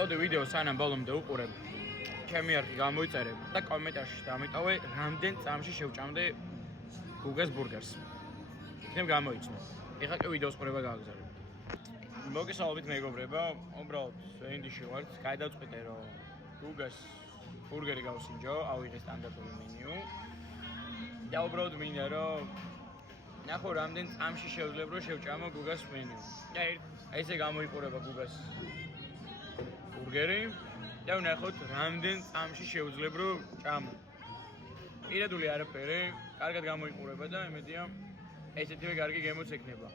წავდი ვიდეო სანამ ბოლომდე უყურებ. ჩემი არქი გამოიწერე და კომენტარში დამიტოვე რამდენ წამში შევჭამდე გუგას ბურგერს. იქნებ გამოიცნო. ეხლა კი ვიდეოს ყურება გააგზავნე. მოგესალმებით მეგობრებო, უბრალოდ ვენდიში ვართ, გადავწყვიტე რომ გუგას ბურგერი გავსინჯო, ავიღე სტანდარტული მენიუ. და უბრალოდ მინდა რომ ნახო რამდენ წამში შევძლებ რომ შევჭამო გუგას მენიუ. და ესე გამოიყურება გუგას ბურგერი და ვნახოთ რამდენ წამში შევძლებ რომ ჭამო. პირადული არაფერი, კარგად გამოიყურება და იმედია ესეთივე კარგი გემოც ექნება.